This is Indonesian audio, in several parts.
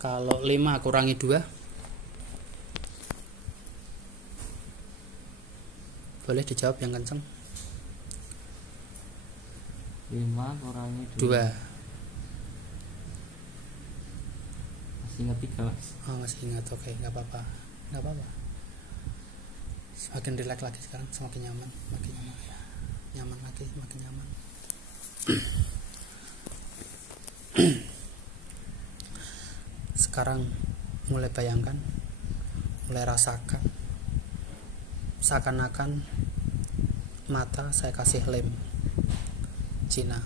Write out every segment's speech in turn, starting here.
Kalau 5 kurangi 2, boleh dijawab yang kenceng. 5 kurangi 2. Masih ingat 3 mas. Oh, masih ingat. Oke, nggak apa-apa. Semakin rileks lagi sekarang, semakin nyaman, makin nyaman ya. Nyaman lagi, makin nyaman. Sekarang mulai bayangkan, mulai rasakan, seakan-akan mata saya kasih lem Cina.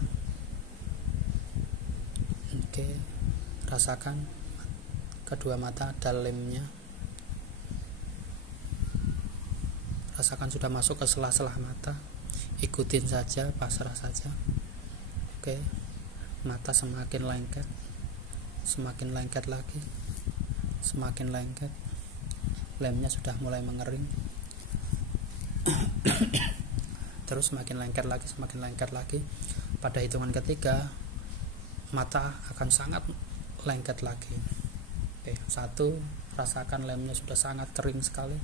Oke, rasakan kedua mata ada lemnya. Rasakan sudah masuk ke sela-sela mata. Ikutin saja, pasrah saja. Oke, mata semakin lengket, semakin lengket lagi, semakin lengket. Lemnya sudah mulai mengering. Terus semakin lengket lagi, semakin lengket lagi. Pada hitungan ketiga, mata akan sangat lengket lagi. Oke, 1, rasakan lemnya sudah sangat kering sekali.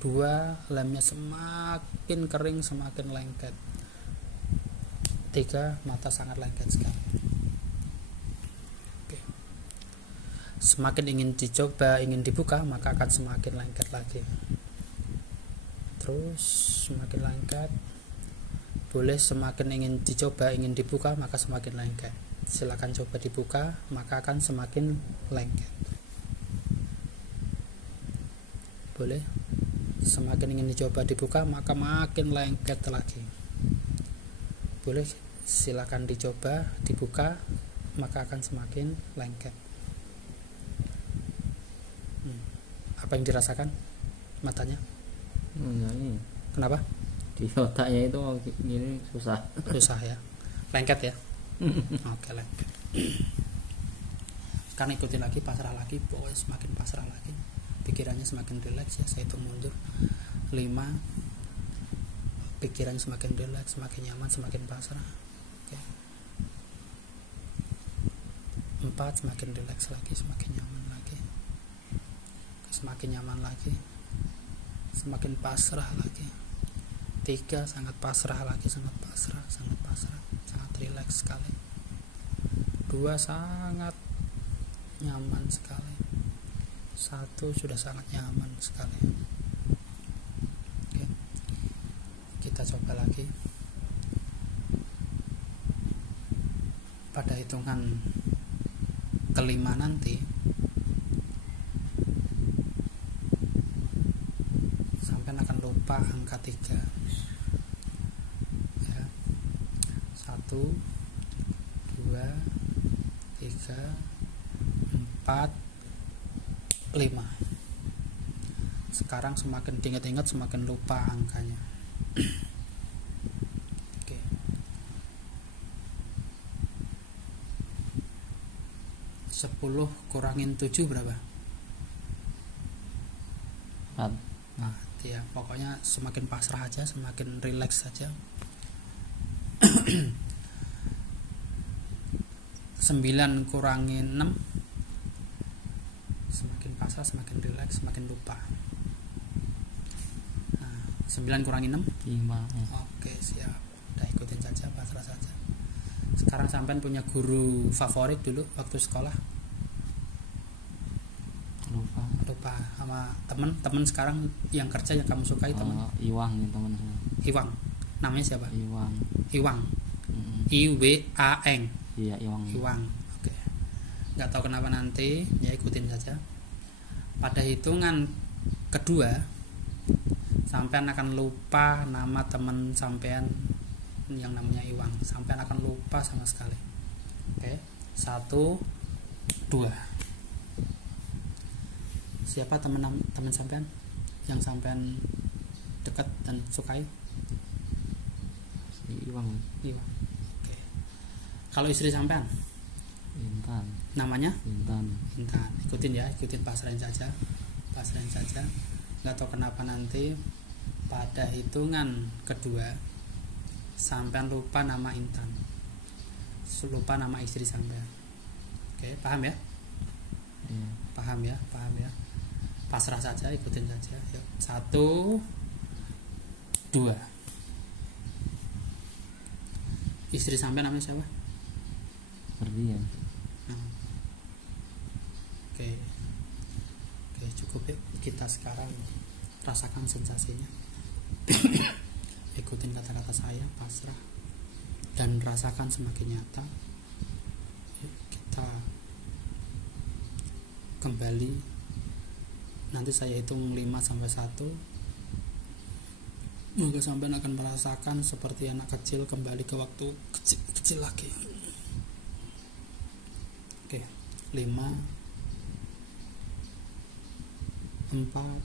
2, lemnya semakin kering, semakin lengket. 3, mata sangat lengket sekali. Oke. Semakin ingin dicoba, ingin dibuka, maka akan semakin lengket lagi. Terus semakin lengket. Boleh semakin ingin dicoba, ingin dibuka, maka semakin lengket. Silakan coba dibuka, maka akan semakin lengket. Boleh semakin ingin dicoba dibuka, maka makin lengket lagi. Boleh silakan dicoba dibuka, maka akan semakin lengket. Apa yang dirasakan matanya? Ini. Kenapa? Di otaknya itu gini susah Ya, lengket ya. Oke, lengket. Sekarang ikutin lagi, pasrah lagi, pokoknya semakin pasrah lagi, pikirannya semakin rileks ya. Saya hitung mundur. 5, pikiran semakin rileks, semakin nyaman, semakin pasrah. Oke. 4, semakin rileks lagi, semakin nyaman lagi, semakin nyaman lagi, semakin pasrah lagi. 3, sangat pasrah lagi, sangat pasrah, sangat rileks sekali. 2, sangat nyaman sekali. 1, sudah sangat nyaman sekali. Oke. Kita coba lagi. Pada hitungan kelima nanti, sampai akan lupa angka 3 ya. 1, 2, 3, 4, 5. Sekarang semakin diingat-ingat semakin lupa angkanya. Oke. 10 kurangin 7 berapa? 4. Nah, ya pokoknya semakin pasrah aja, semakin rileks saja. 9 kurangin 6, semakin pasrah, semakin rileks, semakin lupa. Nah, 9 kurangin 6, 5 ya. Oke, siap. Udah, ikutin saja, pasrah saja. Sekarang sampean punya guru favorit dulu waktu sekolah? Lupa. Sama temen sekarang yang kerja yang kamu sukai, temen? Iwang nih teman saya. Iwang. Namanya siapa? Iwang. I-W-A-N. Iya, Iwang. Oke. Nggak tahu kenapa nanti, ya ikutin saja. Pada hitungan kedua, sampean akan lupa nama teman sampean yang namanya Iwang. Sampean akan lupa sama sekali. Oke. 1, 2. Siapa teman sampean yang sampean dekat dan sukai? Si Iwang. Oke. Kalau istri sampean? Intan. Namanya? Intan. Ikutin ya, pasrahin saja. Nggak tahu kenapa nanti pada hitungan kedua sampean lupa nama Intan, lupa nama istri sampean. Oke, paham ya? Iya. Paham ya, paham ya. Pasrah saja, ikutin saja. Yuk. 1, 2. Istri sampai namanya siapa? Berdiam. Nah. Oke. Oke, cukup ya. Kita sekarang rasakan sensasinya. Ikutin kata-kata saya, pasrah dan rasakan semakin nyata. Yuk, kita kembali. Nanti saya hitung 5 sampai 1. Maka sampai akan merasakan seperti anak kecil kembali ke waktu kecil lagi. Oke, 5, 4,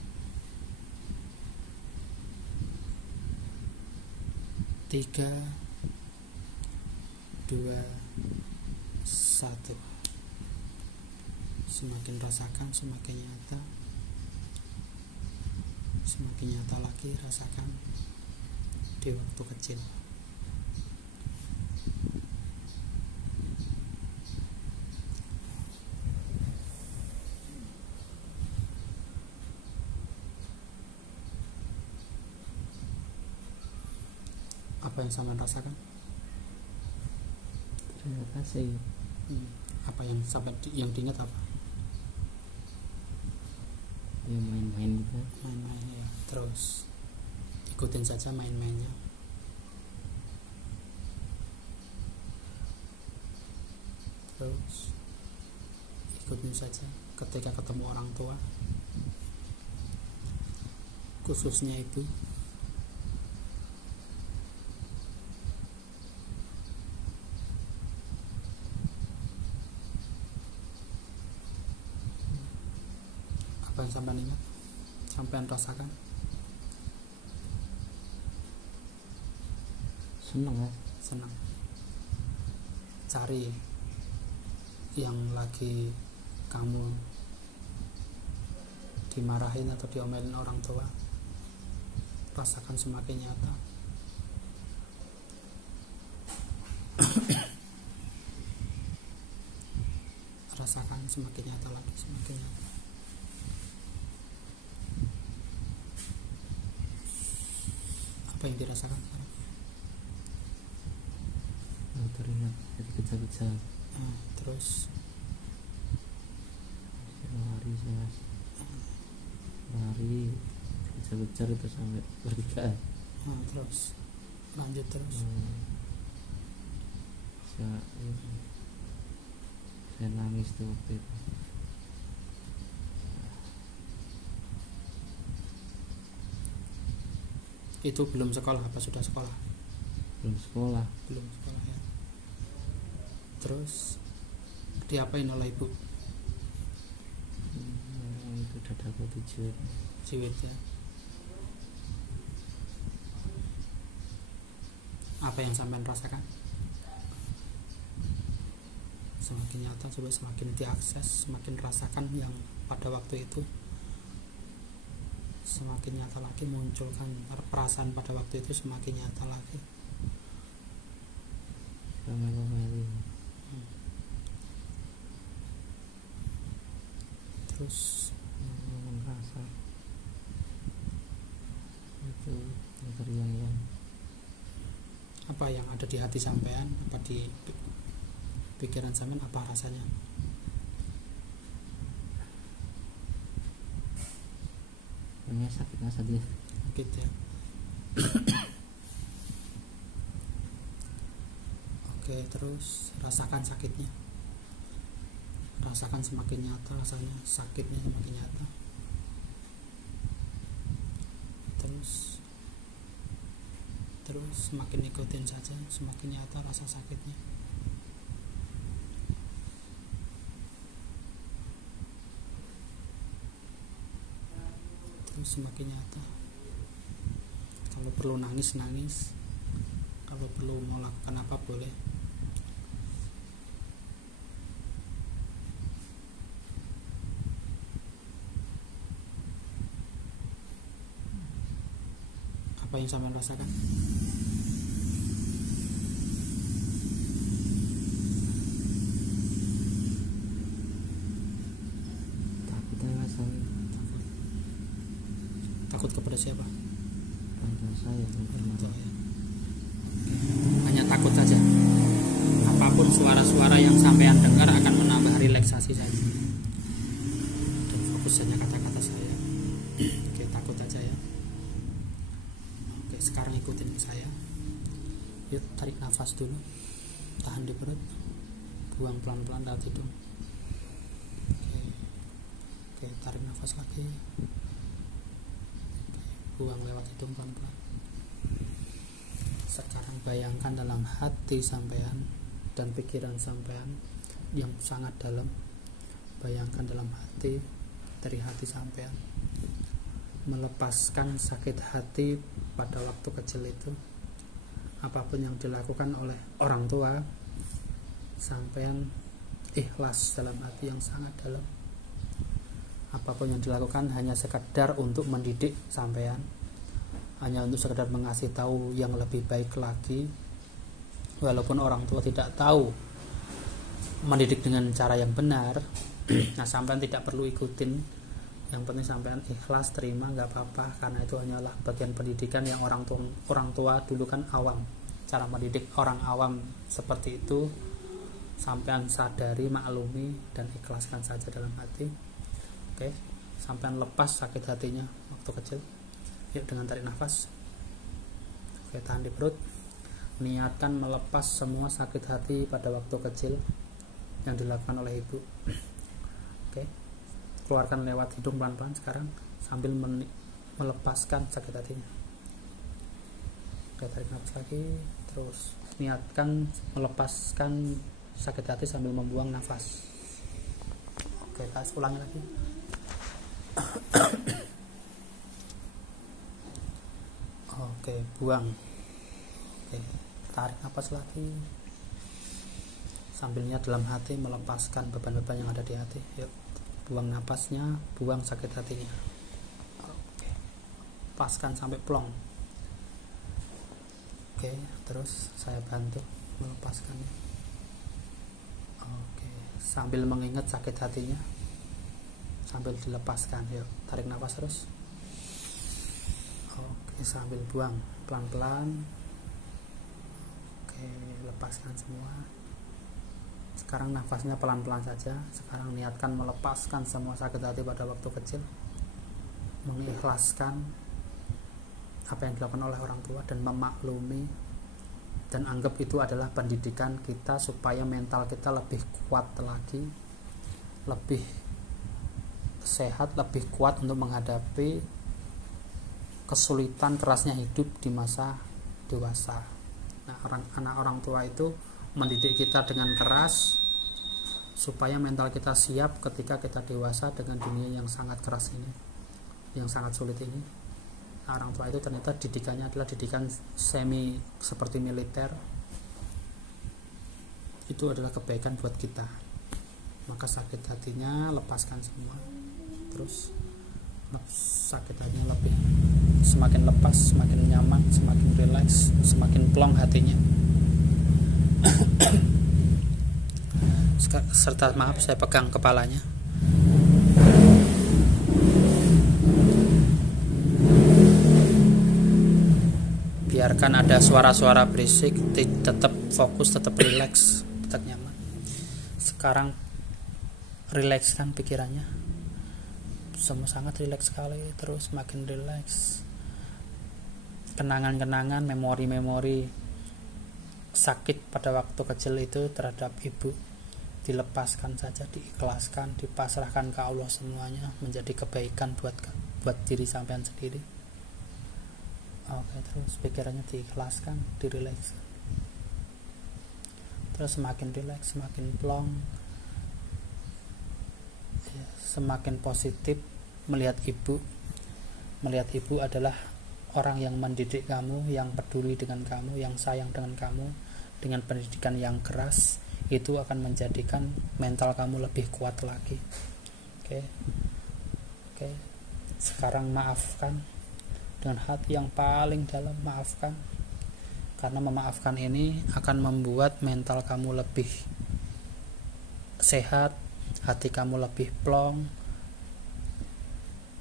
3, 2, 1. Semakin rasakan semakin nyata. Semakin nyata lagi rasakan di waktu kecil. Apa yang sampean rasakan? Terima kasih. Apa yang sampai yang diingat apa? Ya main-main gitu. Main-main ya. Terus ikutin saja main-mainnya. Terus ikutin saja ketika ketemu orang tua, khususnya ibu. Apa yang sampean ingat? Sampean rasakan? Seneng ya. Senang. Cari yang lagi kamu dimarahin atau diomelin orang tua. Rasakan semakin nyata. Rasakan semakin nyata lagi, semakin nyata. Apa yang dirasakan sekarang? Teringat jadi kejang-kejang. Terus saya lari kejar-kejar itu sampai bertiga. Terus lanjut terus. Saya nangis tuh waktu itu. Itu belum sekolah apa sudah sekolah? Belum sekolah. Belum sekolah ya. Terus diapain oleh ibu? Itu dadaku tujuh. Jiwit ya. Apa yang sampean rasakan? Semakin nyata, coba semakin diakses, semakin rasakan yang pada waktu itu. Semakin nyata lagi, munculkan perasaan pada waktu itu semakin nyata lagi. Melo-melo. Terus ngomong kasar. Itu yang apa yang ada di hati sampean, apa di pikiran sampean, apa rasanya? punya sakit masa dia. Gitu ya. Oke, terus rasakan sakitnya. Rasakan semakin nyata rasanya, sakitnya semakin nyata. Terus semakin ikutin saja, semakin nyata rasa sakitnya. Terus semakin nyata. Kalau perlu nangis, kalau perlu mau lakukan apa boleh. Apa yang sampean rasakan? kepada siapa? Pada saya bukan marah. Hanya takut saja. Apapun suara-suara yang sampean dengar akan menambah relaksasi saja. Dan fokus saja kata-kata saya. Oke, takut aja ya. Oke, sekarang ikutin saya. Yuk, tarik nafas dulu. Tahan di perut. Buang pelan-pelan lewat hidung. Oke, tarik nafas lagi. Buang lewat hidung pelan-pelan. Sekarang bayangkan dalam hati sampean dan pikiran sampean yang sangat dalam. Bayangkan dalam hati, dari hati sampean, melepaskan sakit hati pada waktu kecil itu. Apapun yang dilakukan oleh orang tua, sampean ikhlas dalam hati yang sangat dalam. Apapun yang dilakukan hanya sekedar untuk mendidik sampean, hanya untuk sekedar mengasih tahu yang lebih baik lagi. Walaupun orang tua tidak tahu mendidik dengan cara yang benar, nah sampean tidak perlu ikutin. Yang penting sampean ikhlas terima, nggak apa-apa, karena itu hanyalah bagian pendidikan yang orang tua dulu kan awam. Cara mendidik orang awam seperti itu, sampean sadari, maklumi, dan ikhlaskan saja dalam hati. Oke, sampean lepas sakit hatinya waktu kecil. Yuk, dengan tarik nafas. Oke, tahan di perut. Niatkan melepas semua sakit hati pada waktu kecil yang dilakukan oleh ibu. Oke, keluarkan lewat hidung pelan-pelan sekarang sambil melepaskan sakit hatinya. Oke, tarik nafas lagi. Terus niatkan melepaskan sakit hati sambil membuang nafas. Oke, kita ulangi lagi. Oke, buang. Oke, tarik nafas lagi sambil niat dalam hati melepaskan beban-beban yang ada di hati. Yuk, buang nafasnya, buang sakit hatinya. Oke, lepaskan sampai plong. Oke, terus saya bantu melepaskannya. Oke, sambil mengingat sakit hatinya, sambil dilepaskan. Yuk, tarik nafas terus. Oke, sambil buang pelan-pelan. Oke, lepaskan semua. Sekarang nafasnya pelan-pelan saja. Sekarang niatkan melepaskan semua sakit hati pada waktu kecil, mengikhlaskan apa yang dilakukan oleh orang tua dan memaklumi, dan anggap itu adalah pendidikan kita supaya mental kita lebih kuat lagi, lebih sehat, lebih kuat untuk menghadapi kesulitan kerasnya hidup di masa dewasa. Nah, anak orang tua itu mendidik kita dengan keras supaya mental kita siap ketika kita dewasa dengan dunia yang sangat keras ini, yang sangat sulit ini. Nah, orang tua itu ternyata didikannya adalah didikan semi seperti militer. Itu adalah kebaikan buat kita. Maka sakit hatinya lepaskan semua. Terus sakit hatinya lebih semakin lepas, semakin nyaman, semakin rileks, semakin plong hatinya. Serta maaf, saya pegang kepalanya. Biarkan ada suara-suara berisik, tetap fokus, tetap rileks, tetap nyaman. Sekarang rilekskan pikirannya. Semua sangat rileks sekali, terus makin rileks. Kenangan-kenangan, memori-memori sakit pada waktu kecil itu terhadap ibu dilepaskan saja, diikhlaskan, dipasrahkan ke Allah semuanya, menjadi kebaikan buat diri sampean sendiri. Oke, terus pikirannya diikhlaskan, dirileks. Terus semakin rileks, semakin plong, ya, semakin positif melihat ibu. Melihat ibu adalah orang yang mendidik kamu, yang peduli dengan kamu, yang sayang dengan kamu. Dengan pendidikan yang keras, itu akan menjadikan mental kamu lebih kuat lagi. Oke. Sekarang maafkan dengan hati yang paling dalam, maafkan. Karena memaafkan ini akan membuat mental kamu lebih sehat, hati kamu lebih plong,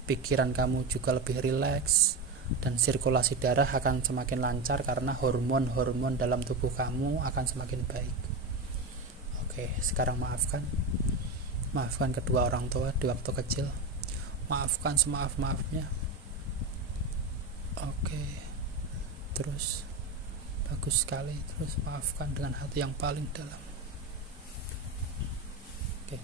pikiran kamu juga lebih rileks, dan sirkulasi darah akan semakin lancar karena hormon-hormon dalam tubuh kamu akan semakin baik. Oke, sekarang maafkan kedua orang tua di waktu kecil, maafkan semaaf-maafnya. Oke, terus bagus sekali, terus maafkan dengan hati yang paling dalam. Oke,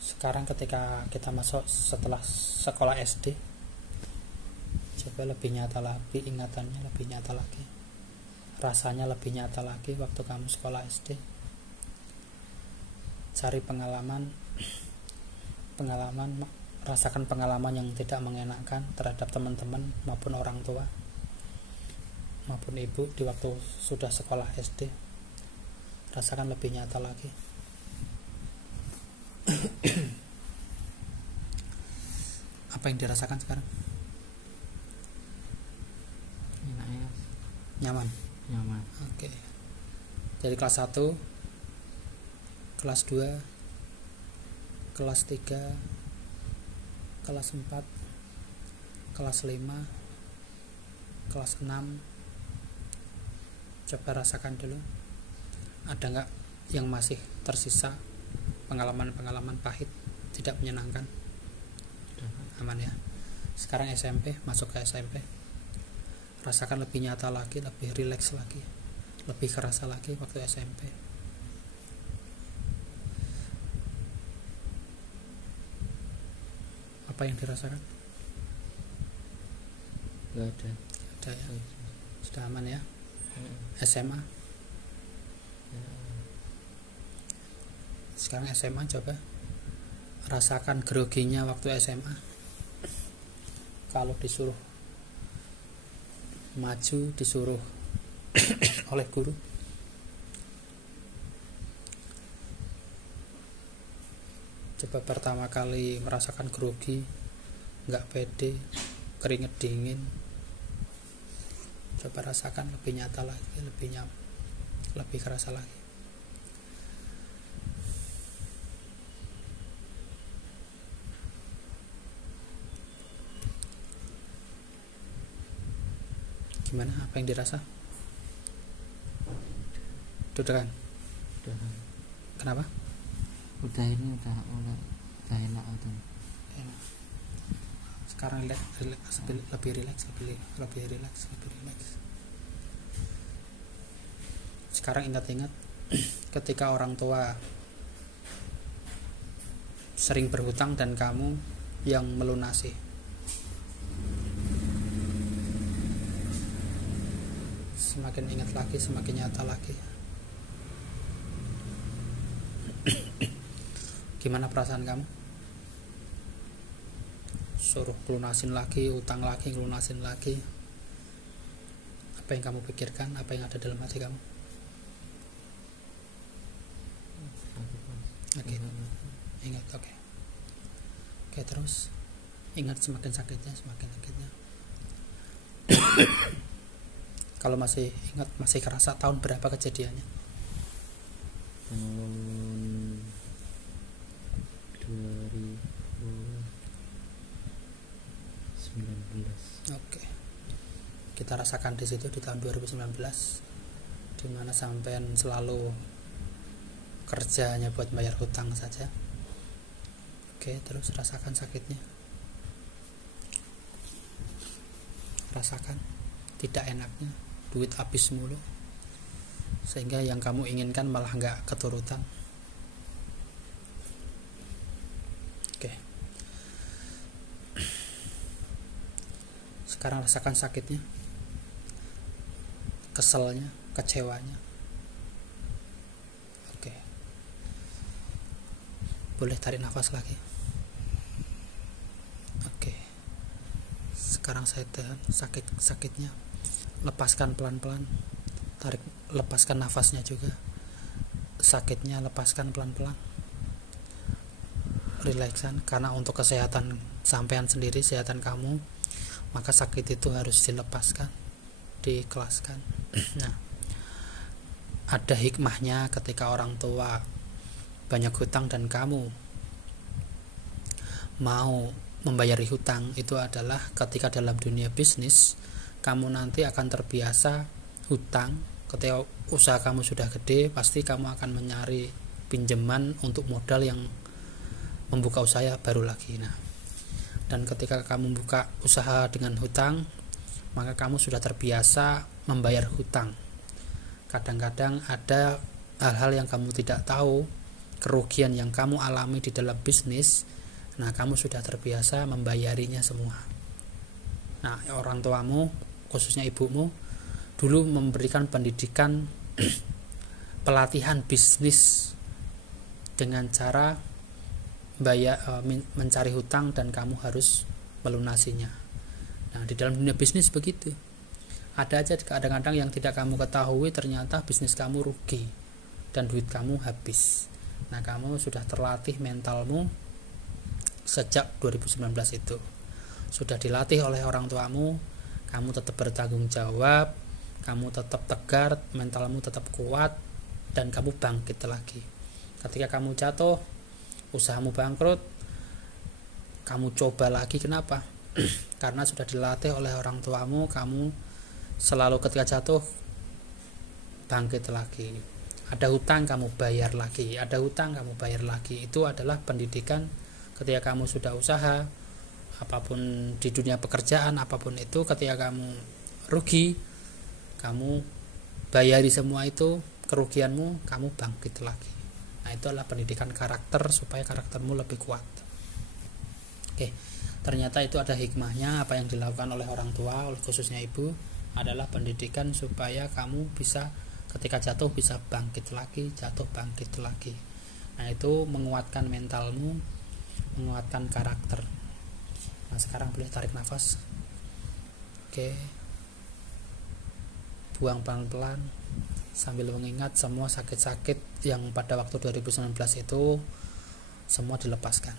sekarang ketika kita masuk setelah sekolah SD, coba lebih nyata lagi ingatannya, lebih nyata lagi rasanya, lebih nyata lagi waktu kamu sekolah SD. Cari pengalaman, rasakan pengalaman yang tidak mengenakan terhadap teman-teman maupun orang tua maupun ibu di waktu sudah sekolah SD. Rasakan lebih nyata lagi. Apa yang dirasakan sekarang? Enak ya. Nyaman. Oke. Dari kelas 1, kelas 2, kelas 3, kelas 4, kelas 5, kelas 6. Coba rasakan dulu. Ada nggak yang masih tersisa pengalaman-pengalaman pahit, tidak menyenangkan? Aman ya. Sekarang SMP, masuk ke SMP. Rasakan lebih nyata lagi, lebih rileks lagi, lebih kerasa lagi waktu SMP. Apa yang dirasakan? Gak ada. Ada ya. Sudah aman ya. SMA. Sekarang SMA, coba rasakan groginya waktu SMA. Kalau disuruh maju, disuruh oleh guru, coba pertama kali merasakan grogi, nggak pede, keringet dingin. Coba rasakan lebih nyata lagi, lebih kerasa lagi. Gimana? Apa yang dirasa? Dudukan. Kenapa? Udah enak udah. Enak. Sekarang lebih rileks. Sekarang ingat-ingat ketika orang tua sering berhutang dan kamu yang melunasi. Semakin ingat lagi, semakin nyata lagi. Gimana perasaan kamu? Suruh lunasin lagi, utang lagi, lunasin lagi. Apa yang kamu pikirkan? Apa yang ada dalam hati kamu? Oke. Ingat, oke. Oke, terus ingat semakin sakitnya. Kalau masih ingat, masih kerasa, tahun berapa kejadiannya? Tahun 2019. Oke. Kita rasakan di situ di tahun 2019, di mana sampean selalu kerjanya buat bayar hutang saja. Oke, terus rasakan sakitnya. Rasakan tidak enaknya, duit habis mulu, sehingga yang kamu inginkan malah nggak keturutan. Oke. Sekarang rasakan sakitnya, keselnya, kecewanya. Oke. Boleh tarik nafas lagi. Oke. Sekarang saya tahan sakitnya. Lepaskan pelan-pelan. Lepaskan nafasnya juga. Sakitnya lepaskan pelan-pelan. Relaxan, karena untuk kesehatan sampean sendiri, kesehatan kamu, maka sakit itu harus dilepaskan, diikhlaskan. Nah, ada hikmahnya ketika orang tua banyak hutang dan kamu mau membayari hutang itu adalah ketika dalam dunia bisnis kamu nanti akan terbiasa hutang. Ketika usaha kamu sudah gede, pasti kamu akan mencari pinjaman untuk modal yang membuka usaha baru lagi. Nah, dan ketika kamu buka usaha dengan hutang, maka kamu sudah terbiasa membayar hutang. Kadang-kadang ada hal-hal yang kamu tidak tahu, kerugian yang kamu alami di dalam bisnis. Nah, kamu sudah terbiasa membayarinya semua. Nah, orang tuamu, khususnya ibumu, dulu memberikan pendidikan pelatihan bisnis dengan cara mencari hutang dan kamu harus melunasinya. Nah, di dalam dunia bisnis begitu. Ada aja kadang-kadang yang tidak kamu ketahui, ternyata bisnis kamu rugi dan duit kamu habis. Nah, kamu sudah terlatih mentalmu sejak 2019 itu. Sudah dilatih oleh orang tuamu, kamu tetap bertanggung jawab, kamu tetap tegar, mentalmu tetap kuat, dan kamu bangkit lagi. Ketika kamu jatuh, usahamu bangkrut, kamu coba lagi. Kenapa? Karena sudah dilatih oleh orang tuamu, kamu selalu ketika jatuh bangkit lagi. Ada hutang kamu bayar lagi, ada hutang kamu bayar lagi. Itu adalah pendidikan ketika kamu sudah usaha, apapun di dunia pekerjaan, apapun itu, ketika kamu rugi, kamu bayari semua itu kerugianmu, kamu bangkit lagi. Nah, itu adalah pendidikan karakter supaya karaktermu lebih kuat. Oke, ternyata itu ada hikmahnya. Apa yang dilakukan oleh orang tua, khususnya ibu, adalah pendidikan supaya kamu bisa ketika jatuh bisa bangkit lagi, jatuh bangkit lagi. Nah, itu menguatkan mentalmu, menguatkan karakter. Nah, sekarang boleh tarik nafas. Oke, buang pelan-pelan sambil mengingat semua sakit-sakit yang pada waktu 2019 itu semua dilepaskan.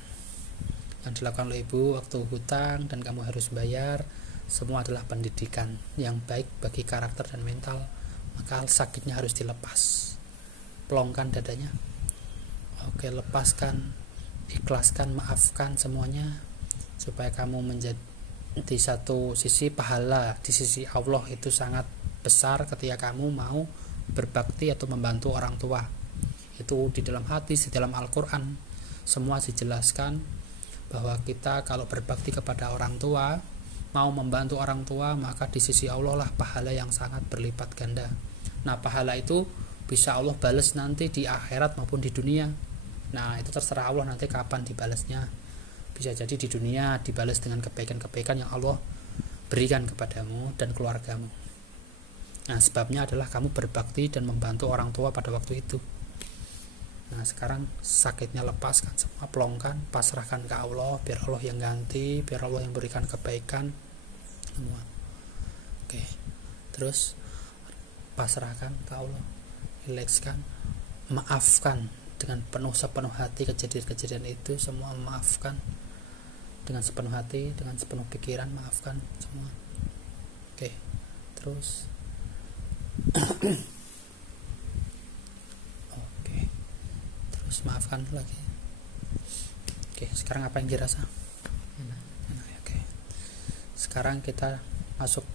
Yang dilakukan oleh ibu waktu hutang dan kamu harus bayar, semua adalah pendidikan yang baik bagi karakter dan mental. Maka sakitnya harus dilepas. Pelongkan dadanya. Oke, lepaskan, ikhlaskan, maafkan semuanya, supaya kamu menjadi di satu sisi pahala di sisi Allah itu sangat besar ketika kamu mau berbakti atau membantu orang tua. Itu di dalam hadis, di dalam Al-Quran semua dijelaskan bahwa kita kalau berbakti kepada orang tua, mau membantu orang tua, maka di sisi Allah lah pahala yang sangat berlipat ganda. Nah, pahala itu bisa Allah balas nanti di akhirat maupun di dunia. Nah, itu terserah Allah nanti kapan dibalasnya. Bisa jadi di dunia dibalas dengan kebaikan-kebaikan yang Allah berikan kepadamu dan keluargamu. Nah, sebabnya adalah kamu berbakti dan membantu orang tua pada waktu itu. Nah, sekarang sakitnya lepaskan semua, pelongkan, pasrahkan ke Allah, biar Allah yang ganti, biar Allah yang berikan kebaikan semua. Oke, terus pasrahkan ke Allah, rilekskan, maafkan dengan sepenuh hati kejadian-kejadian itu semua, maafkan dengan sepenuh hati, dengan sepenuh pikiran, maafkan semua. Oke, terus oke, terus maafkan lagi. Oke, sekarang apa yang dirasa? Oke, sekarang kita masuk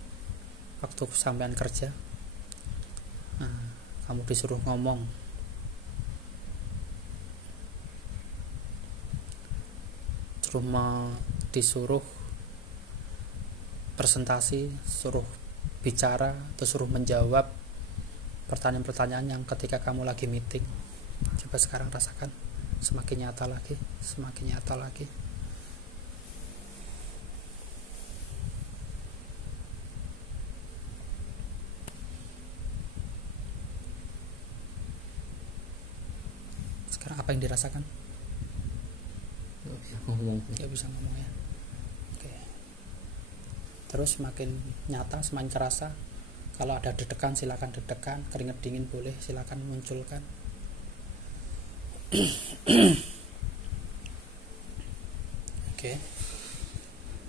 waktu sampean kerja. Nah, kamu disuruh ngomong, disuruh presentasi, suruh bicara atau suruh menjawab pertanyaan-pertanyaan yang ketika kamu lagi meeting. Coba sekarang rasakan, semakin nyata lagi, semakin nyata lagi. Sekarang apa yang dirasakan? Ya bisa ngomong ya. Oke. Terus semakin nyata, semakin terasa. Kalau ada deg-degan silakan deg-degan, keringat dingin boleh silakan munculkan. Oke.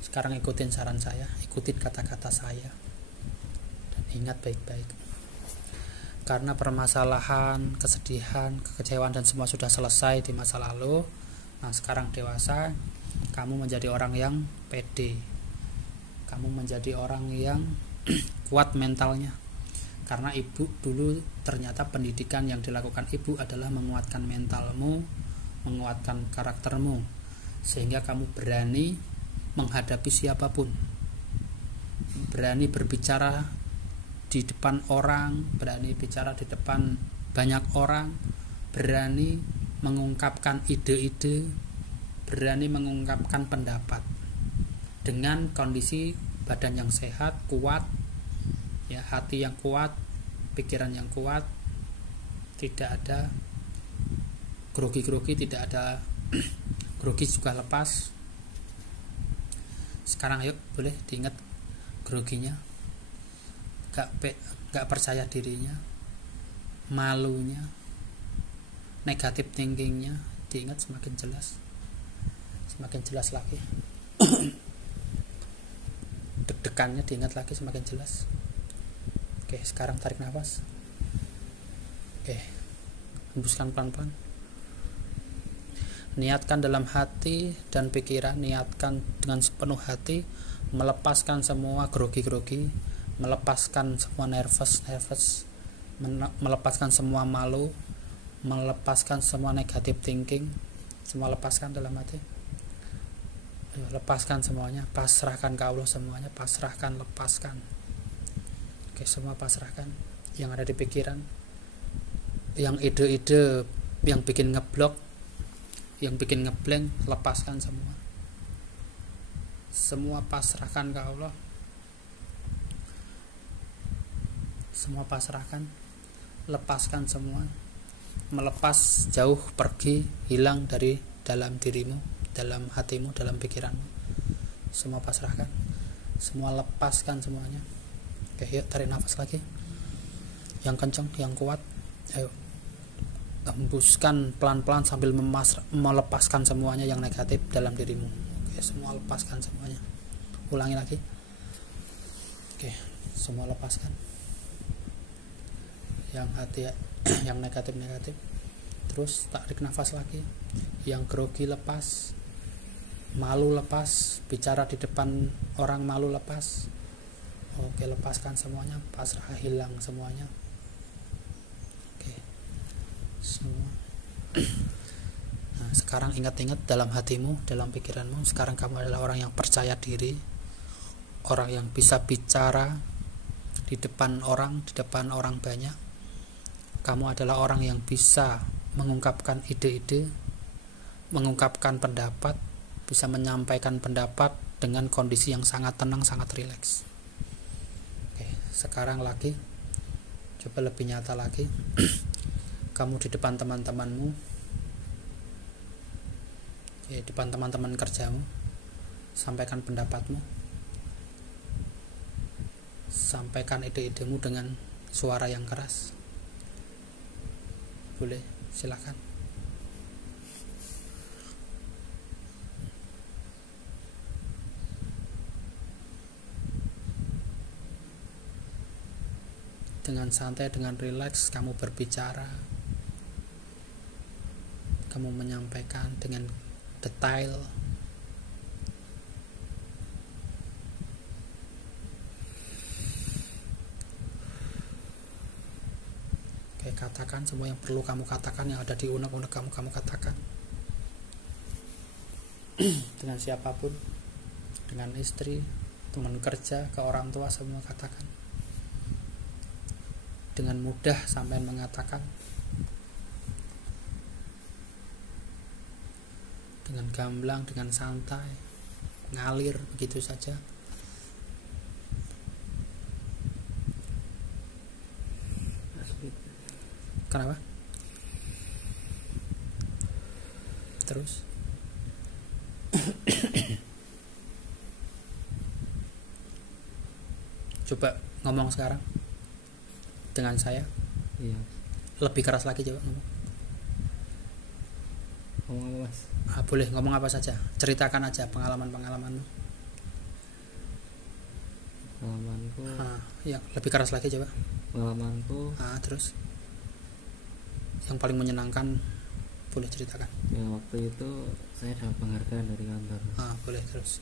Sekarang ikutin saran saya, ikutin kata-kata saya. Dan ingat baik-baik. Karena permasalahan, kesedihan, kekecewaan dan semua sudah selesai di masa lalu. Nah, sekarang dewasa, kamu menjadi orang yang pede, kamu menjadi orang yang kuat mentalnya. Karena ibu dulu ternyata pendidikan yang dilakukan ibu adalah menguatkan mentalmu, menguatkan karaktermu, sehingga kamu berani menghadapi siapapun, berani berbicara di depan orang, berani bicara di depan banyak orang, berani mengungkapkan ide-ide, berani mengungkapkan pendapat dengan kondisi badan yang sehat, kuat, ya, hati yang kuat, pikiran yang kuat, tidak ada grogi-grogi, tidak ada grogi juga lepas. Sekarang ayo boleh diingat groginya, gak percaya dirinya, malunya, negatif thinkingnya diingat semakin jelas lagi. Deg-degannya diingat lagi semakin jelas. Oke, sekarang tarik nafas. Oke, hembuskan pelan-pelan. Niatkan dalam hati dan pikiran, niatkan dengan sepenuh hati melepaskan semua grogi-grogi, melepaskan semua nervous, melepaskan semua malu, melepaskan semua negative thinking, semua lepaskan dalam hati. Lepaskan semuanya, pasrahkan ke Allah semuanya, pasrahkan, lepaskan. Oke, semua pasrahkan. Yang ada di pikiran, yang ide-ide yang bikin ngeblok, yang bikin ngeblank, lepaskan semua. Semua pasrahkan ke Allah. Semua pasrahkan, lepaskan semua. Melepas, jauh, pergi, hilang dari dalam dirimu, dalam hatimu, dalam pikiranmu. Semua pasrahkan, semua lepaskan semuanya. Oke, yuk tarik nafas lagi yang kencang, yang kuat. Ayo hembuskan pelan-pelan sambil melepaskan semuanya yang negatif dalam dirimu. Oke, semua lepaskan semuanya. Ulangi lagi. Oke, semua lepaskan yang hati, yang negatif. Terus tarik nafas lagi. Yang grogi lepas, malu lepas, bicara di depan orang malu lepas. Oke, lepaskan semuanya, pasrah, hilang semuanya. Oke, semua. Nah, sekarang ingat-ingat dalam hatimu, dalam pikiranmu, sekarang kamu adalah orang yang percaya diri, orang yang bisa bicara di depan orang banyak. Kamu adalah orang yang bisa mengungkapkan ide-ide, mengungkapkan pendapat, bisa menyampaikan pendapat dengan kondisi yang sangat tenang, sangat rileks. Oke, sekarang lagi coba lebih nyata lagi. Kamu di depan teman-temanmu, ya, di depan teman-teman kerjamu, sampaikan pendapatmu, sampaikan ide-idemu dengan suara yang keras. Boleh, silakan. Dengan santai, dengan rileks kamu berbicara, kamu menyampaikan dengan detail. Oke, katakan semua yang perlu kamu katakan, yang ada di unek-unek kamu katakan. Dengan siapapun, dengan istri, teman kerja, ke orang tua, semua katakan. Dengan mudah sampai mengatakan, dengan gamblang, dengan santai, ngalir begitu saja. Kenapa? Terus coba ngomong sekarang dengan saya. Iya. Lebih keras lagi coba ngomong. Ngomong apa, Mas? Boleh ngomong apa saja. Ceritakan aja pengalamanmu. Pengalamanku. Ya, lebih keras lagi coba. Pengalamanku. Terus yang paling menyenangkan boleh ceritakan. Ya, waktu itu saya dapat penghargaan dari kantor. Boleh terus.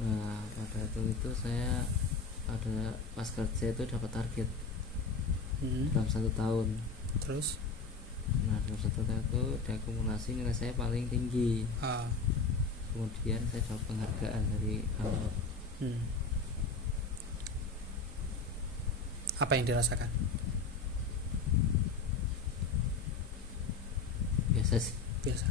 Nah, pada itu saya ada pas kerja itu dapat target dalam 1 tahun. Terus Nah, dalam 1 tahun itu diakumulasi nilai saya paling tinggi. Kemudian saya dapat penghargaan dari kantor. Apa yang dirasakan? Biasa sih. Biasa.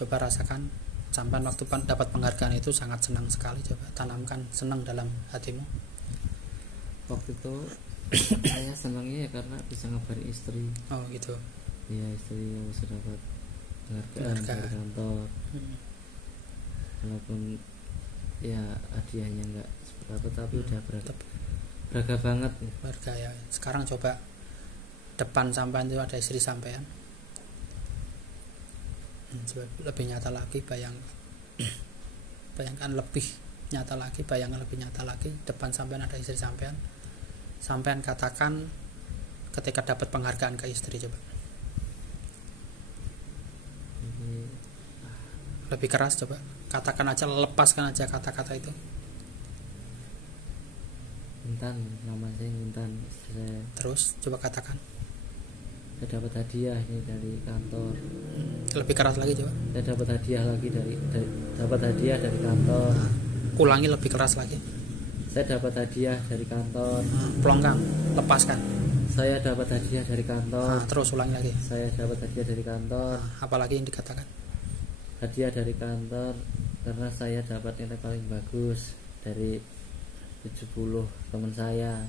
Coba rasakan sampai waktu dapat penghargaan itu sangat senang sekali. Coba tanamkan senang dalam hatimu. Waktu itu saya senangnya ya karena bisa ngabarin istri. Oh gitu. Ya, istri yang bisa dapat penghargaan dari kantor. Walaupun ya hadiahnya enggak seberapa, tapi udah berharga banget. Berharga ya. Sekarang coba depan sampean itu ada istri sampean. Coba lebih nyata lagi, bayangkan lebih nyata lagi, depan sampean ada istri sampean katakan ketika dapat penghargaan ke istri, coba lebih keras, coba katakan aja, lepaskan aja kata-kata itu. Intan, nama saya Intan, istri saya. Terus coba katakan, saya dapat hadiah ini dari kantor. Lebih keras lagi, coba. Saya dapat hadiah lagi dapat hadiah dari kantor. Ulangi lebih keras lagi. Saya dapat hadiah dari kantor. Pelonggang, lepaskan. Saya dapat hadiah dari kantor. Terus ulangi lagi. Saya dapat hadiah dari kantor. Apalagi yang dikatakan? Hadiah dari kantor karena saya dapat nilai paling bagus dari 70 teman saya.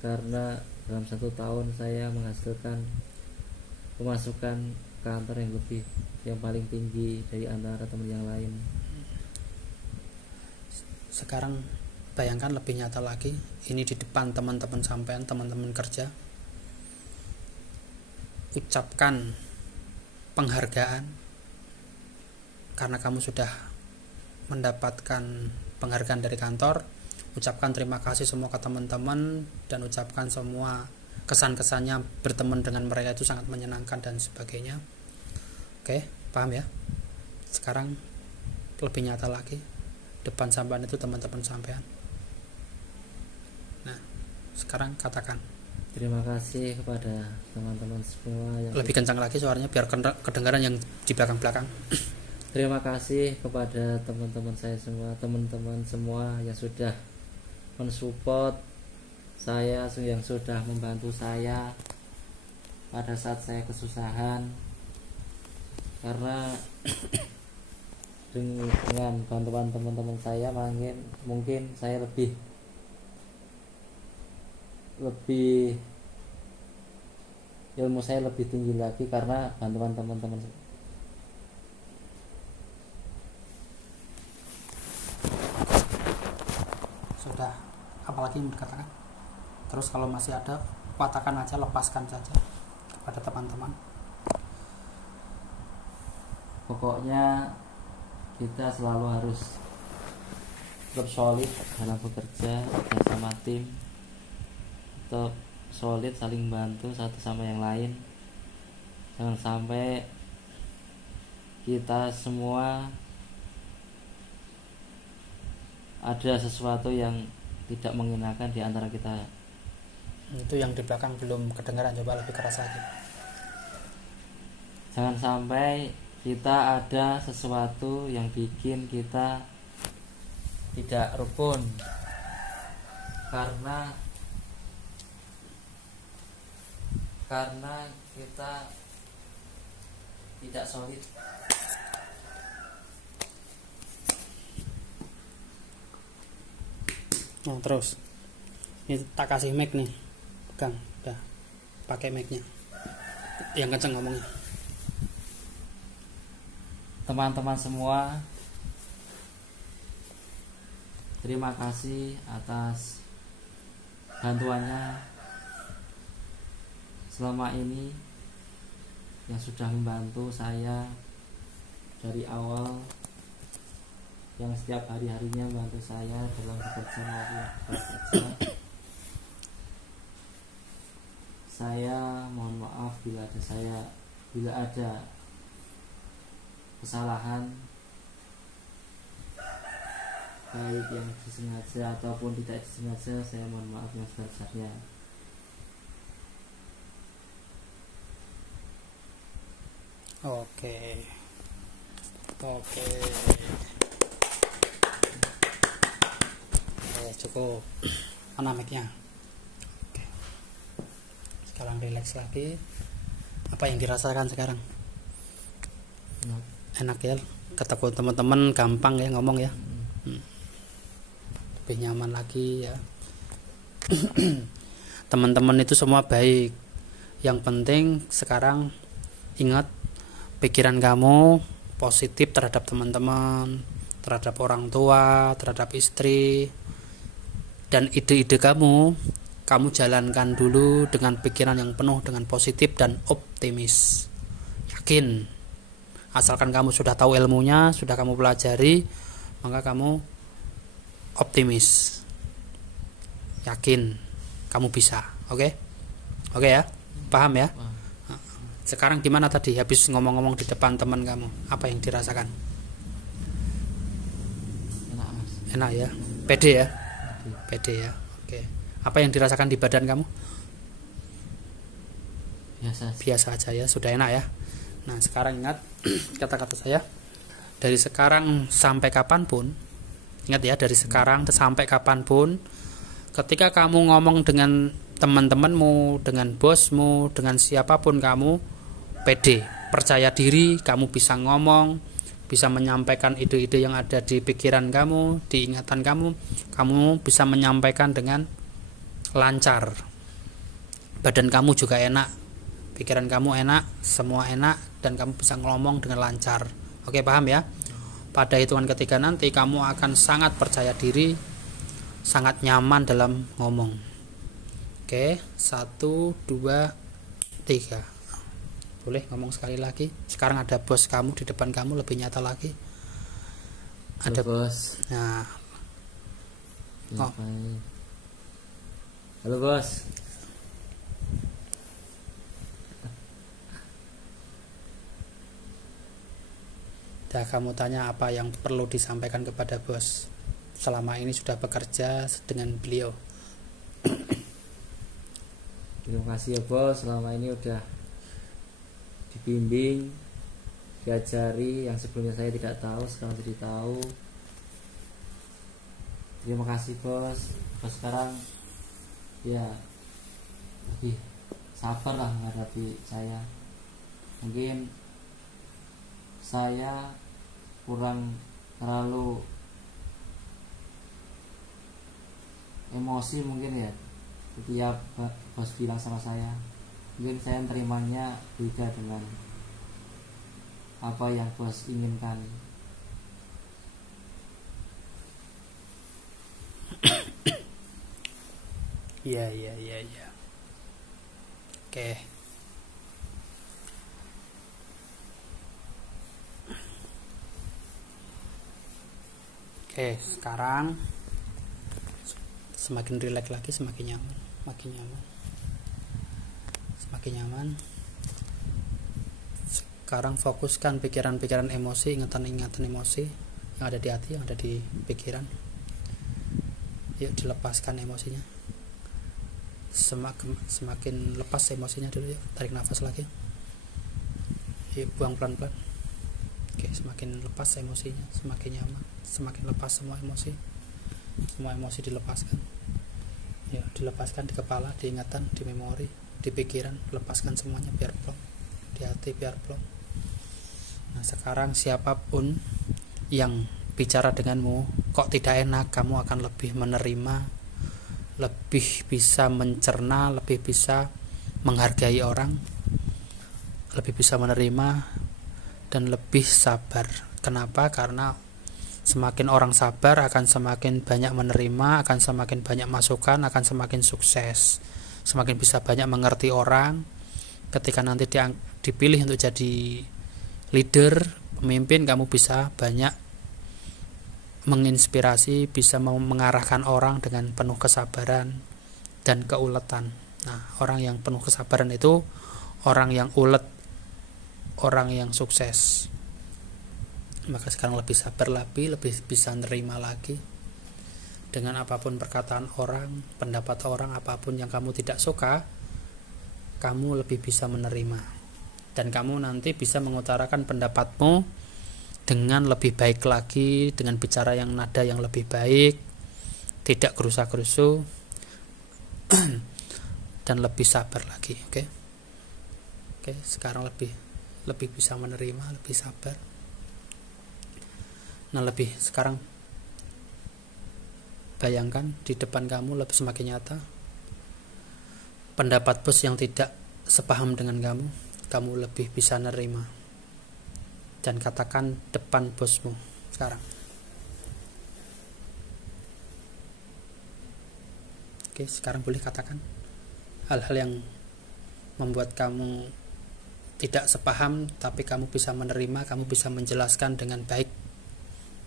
Karena dalam 1 tahun saya menghasilkan pemasukan kantor yang paling tinggi dari antara teman yang lain. Sekarang bayangkan lebih nyata lagi, ini di depan teman-teman sampean, teman-teman kerja. Ucapkan penghargaan karena kamu sudah mendapatkan penghargaan dari kantor. Ucapkan terima kasih semua ke teman-teman dan ucapkan semua kesan-kesannya berteman dengan mereka itu sangat menyenangkan dan sebagainya. Oke, paham ya? Sekarang lebih nyata lagi, depan sampean itu teman-teman sampean. Nah, sekarang katakan terima kasih kepada teman-teman semua yang lebih kencang lagi suaranya biar kedengaran yang di belakang-belakang. Terima kasih kepada teman-teman saya semua, teman-teman semua yang sudah mensupport saya, yang sudah membantu saya pada saat saya kesusahan. Karena dengan bantuan teman-teman saya mungkin saya lebih ilmu saya lebih tinggi lagi karena bantuan teman-teman. Sudah, apalagi yang dikatakan? Terus kalau masih ada, katakan aja, lepaskan saja kepada teman-teman. Pokoknya kita selalu harus tetap solid dalam bekerja bersama tim, tetap solid saling bantu satu sama yang lain. Jangan sampai kita semua ada sesuatu yang tidak mengenakan di antara kita. Itu yang di belakang belum kedengaran, coba lebih keras lagi. Jangan sampai kita ada sesuatu yang bikin kita tidak rukun karena kita tidak solid. Nah, terus ini tak kasih mic nih, pegang, udah pakai mic-nya yang kenceng ngomongnya. Teman-teman semua, terima kasih atas bantuannya selama ini, yang sudah membantu saya dari awal, yang setiap hari-harinya membantu saya dalam bekerja maupun bekerja. Saya mohon maaf bila ada kesalahan, baik yang disengaja ataupun tidak disengaja. Saya mohon maaf yang sebesar-besarnya. Oke. Cukup. Mana mic-nya? Oke. Sekarang relax lagi. Apa yang dirasakan sekarang? Enak ya, ketemu teman-teman gampang ya ngomong ya. Lebih nyaman lagi ya. Teman-teman itu semua baik. Yang penting sekarang ingat, pikiran kamu positif terhadap teman-teman, terhadap orang tua, terhadap istri, dan ide-ide kamu jalankan dulu dengan pikiran yang penuh dengan positif dan optimis. Yakin, asalkan kamu sudah tahu ilmunya, sudah kamu pelajari, maka kamu optimis. Yakin kamu bisa. Oke ya, paham ya? Sekarang gimana tadi habis ngomong-ngomong di depan teman kamu? Apa yang dirasakan? Enak ya? Pede ya? Pede ya? Oke. Apa yang dirasakan di badan kamu? Biasa aja ya, sudah enak ya. Nah sekarang ingat kata-kata saya. Dari sekarang sampai kapanpun, ingat ya, dari sekarang sampai kapanpun, ketika kamu ngomong dengan teman-temanmu, dengan bosmu, dengan siapapun kamu, pede, percaya diri, kamu bisa ngomong, bisa menyampaikan ide-ide yang ada di pikiran kamu, di ingatan kamu bisa menyampaikan dengan lancar. Badan kamu juga enak, pikiran kamu enak, semua enak, dan kamu bisa ngomong dengan lancar. Oke, paham ya? Pada hitungan ketiga nanti kamu akan sangat percaya diri, sangat nyaman dalam ngomong. Oke, 1, 2, 3. Boleh ngomong sekali lagi. Sekarang ada bos kamu di depan kamu, lebih nyata lagi. Ada bos. Nah. Halo bos. Dah kamu tanya apa yang perlu disampaikan kepada bos. Selama ini sudah bekerja dengan beliau. Terima kasih ya bos, selama ini udah dibimbing, diajari yang sebelumnya saya tidak tahu, sekarang jadi tahu. Terima kasih bos. Sekarang ya lebih sabar lah menghadapi saya. Mungkin saya kurang terlalu emosi mungkin ya. Setiap bos bilang sama saya, mungkin saya terimanya beda dengan apa yang bos inginkan. Iya. Oke, sekarang semakin rileks lagi, semakin nyaman. Sekarang fokuskan pikiran-pikiran emosi, ingatan-ingatan emosi yang ada di hati, yang ada di pikiran. Yuk dilepaskan emosinya. Semakin lepas emosinya dulu, yuk tarik nafas lagi. Yuk buang pelan-pelan. Oke, semakin lepas emosinya, semakin nyaman, semakin lepas semua emosi dilepaskan. Ya, dilepaskan di kepala, di ingatan, di memori, di pikiran, lepaskan semuanya biar plong, di hati biar plong. Nah sekarang siapapun yang bicara denganmu kok tidak enak, kamu akan lebih menerima, lebih bisa mencerna, lebih bisa menghargai orang, lebih bisa menerima, dan lebih sabar. Kenapa? Karena semakin orang sabar akan semakin banyak menerima, akan semakin banyak masukan, akan semakin sukses, semakin bisa banyak mengerti orang. Ketika nanti dipilih untuk jadi leader, pemimpin, kamu bisa banyak menginspirasi, bisa mengarahkan orang dengan penuh kesabaran dan keuletan. Nah, orang yang penuh kesabaran itu orang yang ulet, orang yang sukses. Maka sekarang lebih sabar lagi, lebih bisa nerima lagi. Dengan apapun perkataan orang, pendapat orang, apapun yang kamu tidak suka, kamu lebih bisa menerima. Dan kamu nanti bisa mengutarakan pendapatmu dengan lebih baik lagi, dengan bicara yang nada yang lebih baik, tidak gerusa-gerusu, dan lebih sabar lagi. Oke, sekarang lebih bisa menerima, lebih sabar. Nah, lebih sekarang bayangkan di depan kamu lebih semakin nyata pendapat bos yang tidak sepaham dengan kamu lebih bisa nerima. Dan katakan depan bosmu sekarang. Oke, sekarang boleh katakan hal-hal yang membuat kamu tidak sepaham, tapi kamu bisa menerima, kamu bisa menjelaskan dengan baik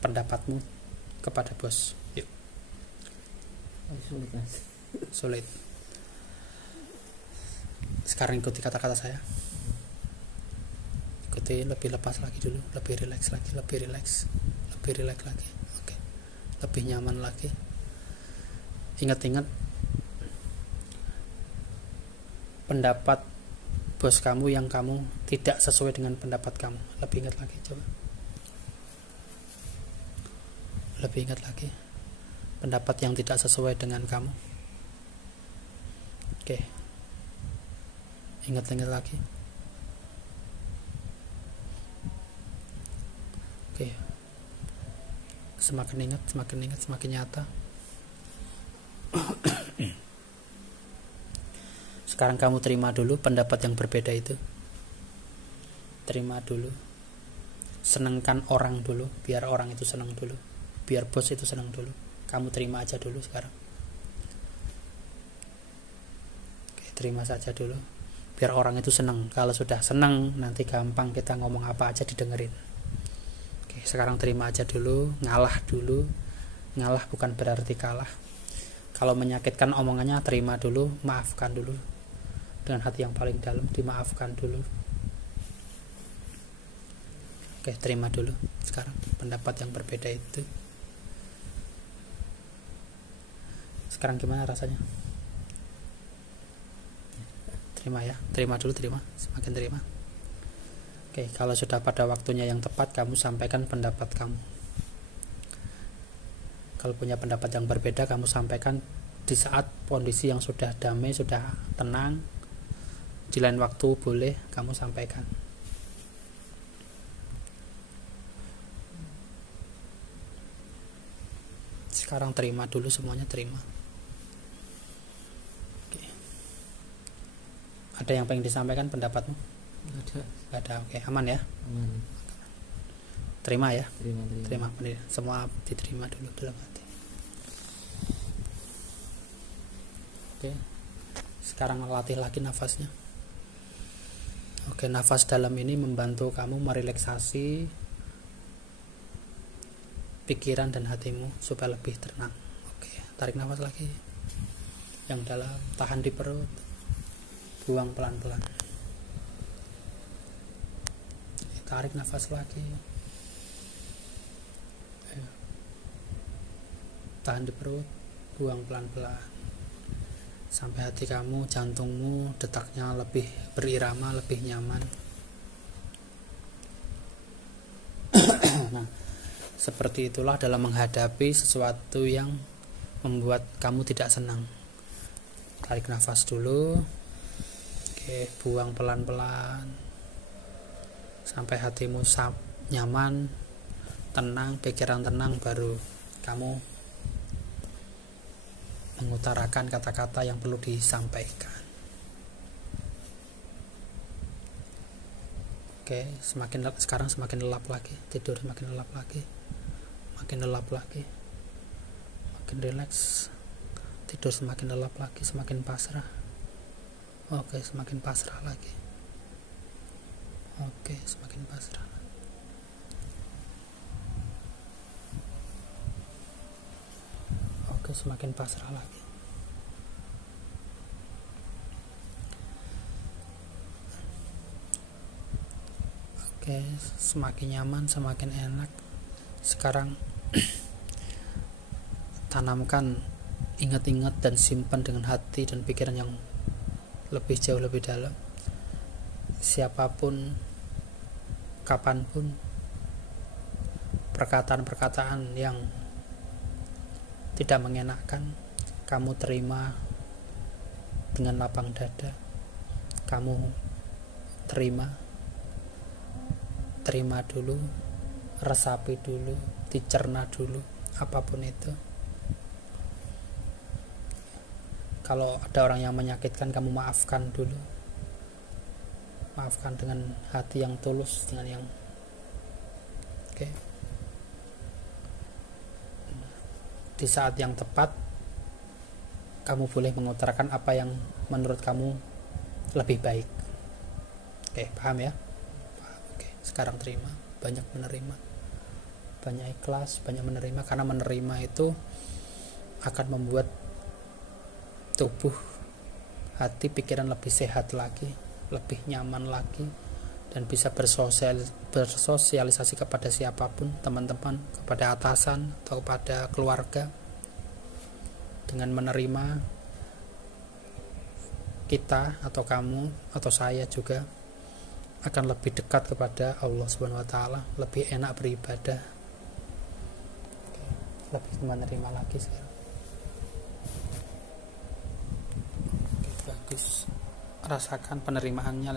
pendapatmu kepada bos. Yuk. Sulit. Sekarang ikuti kata-kata saya. Ikuti, lebih lepas lagi dulu, lebih rileks lagi, lebih rileks lagi. Oke. Lebih nyaman lagi. Ingat-ingat pendapat bos kamu yang kamu tidak sesuai dengan pendapat kamu. Lebih ingat lagi, coba. Lebih ingat lagi pendapat yang tidak sesuai dengan kamu. Oke. Ingat-ingat lagi. Oke. Semakin ingat, semakin nyata. Sekarang kamu terima dulu pendapat yang berbeda itu. Terima dulu. Senangkan orang dulu, biar orang itu senang dulu. Biar bos itu senang dulu. Kamu terima aja dulu sekarang. Oke, terima saja dulu. Biar orang itu senang. Kalau sudah senang, nanti gampang kita ngomong apa aja didengerin. Oke, sekarang terima aja dulu. Ngalah dulu. Ngalah bukan berarti kalah. Kalau menyakitkan omongannya, terima dulu. Maafkan dulu. Dengan hati yang paling dalam, dimaafkan dulu. Oke, terima dulu sekarang pendapat yang berbeda itu. Sekarang gimana rasanya? Terima ya, terima dulu, terima, semakin terima. Oke, kalau sudah pada waktunya yang tepat, kamu sampaikan pendapat kamu. Kalau punya pendapat yang berbeda, kamu sampaikan di saat kondisi yang sudah damai, sudah tenang. Di lain waktu boleh kamu sampaikan. Sekarang terima dulu semuanya, terima. Oke. Ada yang pengen disampaikan pendapatmu? Ada. Oke, aman ya? Aman. Terima ya? Terima. Semua diterima dulu dalam hati. Oke. Sekarang latih lagi nafasnya. Oke, nafas dalam ini membantu kamu merelaksasi pikiran dan hatimu supaya lebih tenang. Oke, tarik nafas lagi. Yang dalam, tahan di perut. Buang pelan-pelan. Tarik nafas lagi. Tahan di perut, buang pelan-pelan. Sampai hati kamu, jantungmu, detaknya lebih berirama, lebih nyaman. Nah, seperti itulah dalam menghadapi sesuatu yang membuat kamu tidak senang. Tarik nafas dulu. Oke, buang pelan-pelan. Sampai hatimu nyaman, tenang, pikiran tenang, baru kamu mengutarakan kata-kata yang perlu disampaikan. Oke, sekarang semakin lelap lagi, tidur semakin lelap lagi, makin rileks, tidur semakin lelap lagi, semakin pasrah. Oke, semakin pasrah lagi. Oke, semakin pasrah. Oke, semakin pasrah lagi. Oke, semakin nyaman, semakin enak. Sekarang tanamkan, ingat-ingat dan simpan dengan hati dan pikiran yang lebih jauh, lebih dalam. Siapapun, kapanpun, perkataan-perkataan yang tidak mengenakan, kamu terima dengan lapang dada. Kamu terima dulu, resapi dulu, dicerna dulu, apapun itu. Kalau ada orang yang menyakitkan, kamu maafkan dulu. Maafkan dengan hati yang tulus, dengan yang oke. Di saat yang tepat, kamu boleh mengutarakan apa yang menurut kamu lebih baik. Oke, paham ya? Oke, sekarang terima, banyak menerima, banyak ikhlas, banyak menerima, karena menerima itu akan membuat tubuh, hati, pikiran lebih sehat lagi, lebih nyaman lagi, dan bisa bersosialisasi kepada siapapun, teman-teman, kepada atasan, atau kepada keluarga. Dengan menerima, kita atau kamu atau saya juga akan lebih dekat kepada Allah Subhanahu wa taala, lebih enak beribadah, lebih menerima lagi sekarang. Oke, bagus. Rasakan penerimaannya.